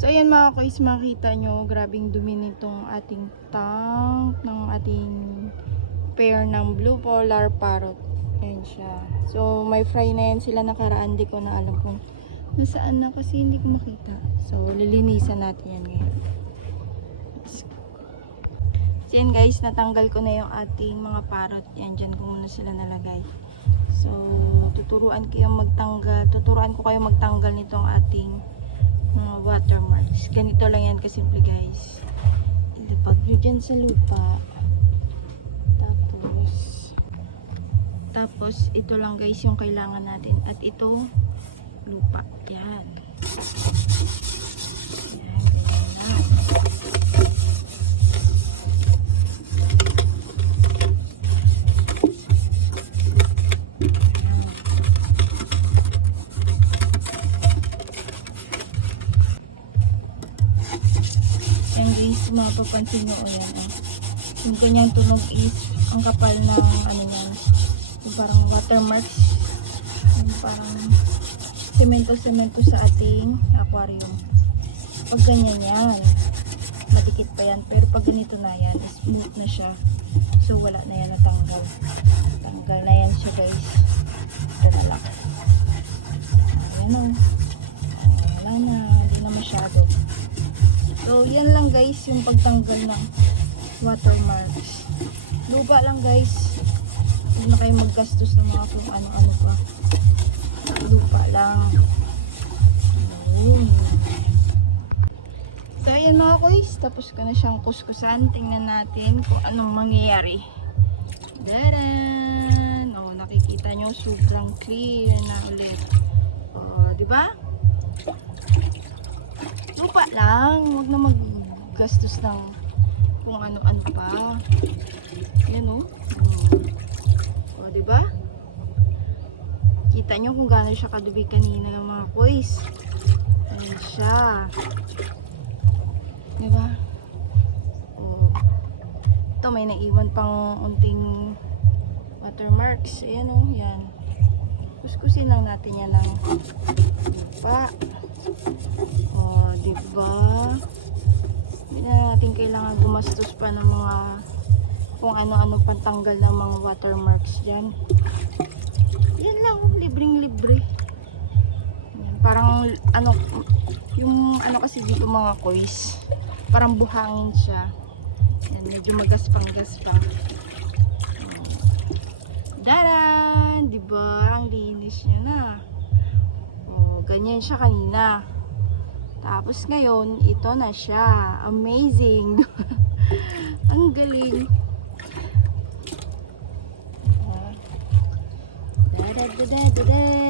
So, ayan mga kuys, makita nyo, grabing dumi nitong ating tank ng ating pair ng blue polar parrot. Ayan siya. So, may fry na yan sila nakaraan. Di ko na alam kung nasaan na kasi hindi ko makita. So, lilinisan natin yan ngayon. So, yan guys, natanggal ko na yung ating mga parrot. Yan, dyan ko muna sila nalagay. So, tuturuan kayo magtanggal. Tuturuan ko kayo magtanggal nitong ating mga watermarks. Ganito lang yan kasimple guys. Ilapag nyo dyan sa lupa. Tapos, tapos ito lang guys yung kailangan natin. At ito, guys, kung mapapansin nyo, o yan, oh. Yung kanyang tunog is, ang kapal ng, ano yan, yung parang watermarks. Yung parang semento-semento sa ating aquarium. Pag ganyan yan, madikit pa yan. Pero pag ganito na yan, smooth na siya. So, wala na yan natanggal. Tanggal na yan siya guys. Ito na lang. Ayan o. Wala So, yan lang guys, yung pagtanggal ng watermarks. Lupa lang guys. Huwag na kayo maggastos ng mga kung ano-ano pa. Lupa lang. Ayun. So, ayan mga kuys. Tapos ko na siyang kuskusan. Tingnan natin kung anong mangyayari. Daran! O, nakikita nyo, sobrang clear na ulit. O, di ba? Lupa lang. Huwag na maggastos ng kung ano-ano pa. Yan o. O, di ba? Kita nyo kung gaano siya kadubi kanina ng mga boys. Ayan siya. Di ba? O. Ito, may naiwan pang unting watermarks. Ayan o, yan. Kuskusin lang natin yan ng lupa. Oh, di ba? Hindi na natin kailangan gumastos pa ng mga kung ano-ano pantanggal ng mga watermarks dyan. Yan lang, libreng-libre. Parang ano, yung ano kasi dito mga kois, parang buhangin siya. Yan, medyo magaspang-gaspang. Daran! Di ba? Ang linis niya na. Oh, ganyan siya kanina. Tapos ngayon, ito na siya. Amazing. Ang galing. Da, da, da, da, da, da.